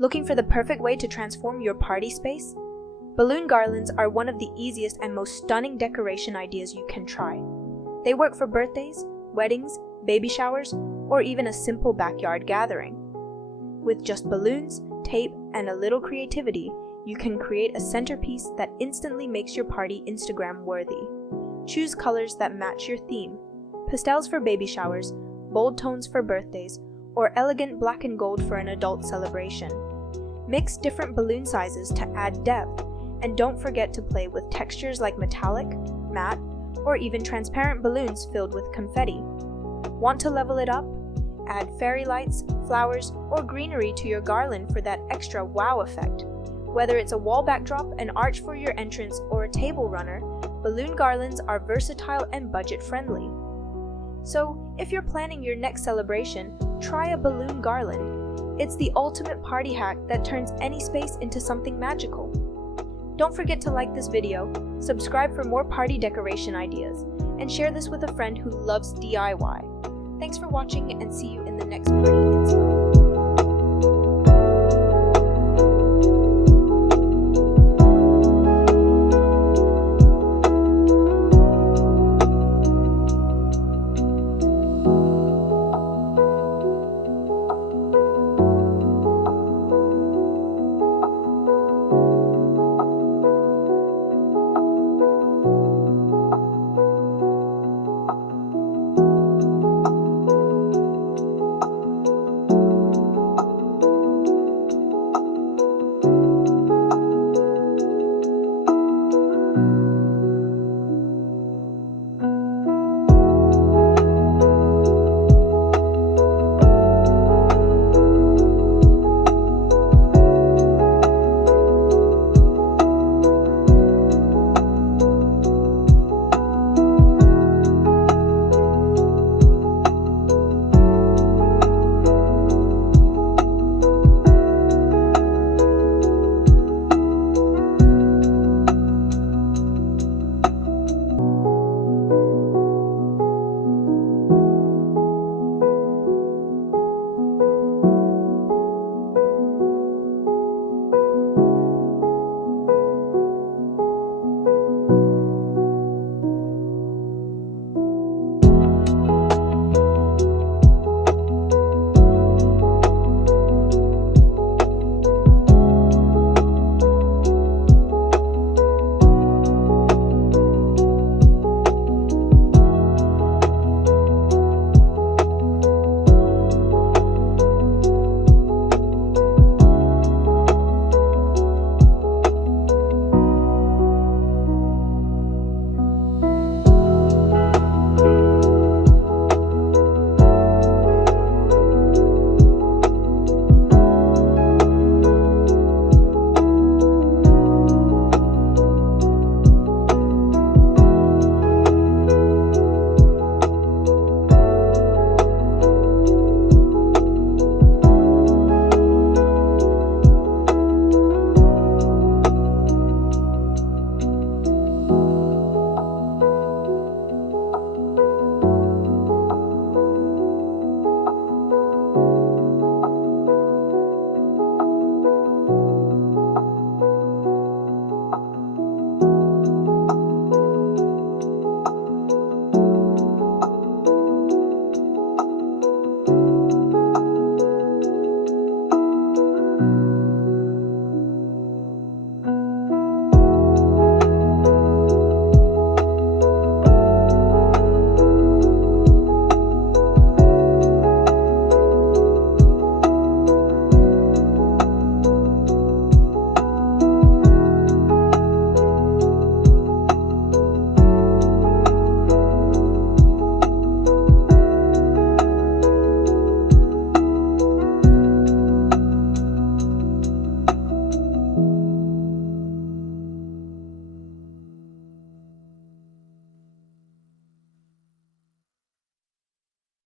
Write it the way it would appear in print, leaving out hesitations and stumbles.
Looking for the perfect way to transform your party space? Balloon garlands are one of the easiest and most stunning decoration ideas you can try. They work for birthdays, weddings, baby showers, or even a simple backyard gathering. With just balloons, tape, and a little creativity, you can create a centerpiece that instantly makes your party Instagram worthy. Choose colors that match your theme: pastels for baby showers, bold tones for birthdays, or elegant black and gold for an adult celebration. Mix different balloon sizes to add depth, and don't forget to play with textures like metallic, matte, or even transparent balloons filled with confetti. Want to level it up? Add fairy lights, flowers, or greenery to your garland for that extra wow effect. Whether it's a wall backdrop, an arch for your entrance, or a table runner, balloon garlands are versatile and budget-friendly. So, if you're planning your next celebration, try a balloon garland. It's the ultimate party hack that turns any space into something magical. Don't forget to like this video, subscribe for more party decoration ideas, and share this with a friend who loves DIY. Thanks for watching, and see you in the next Party Inspo.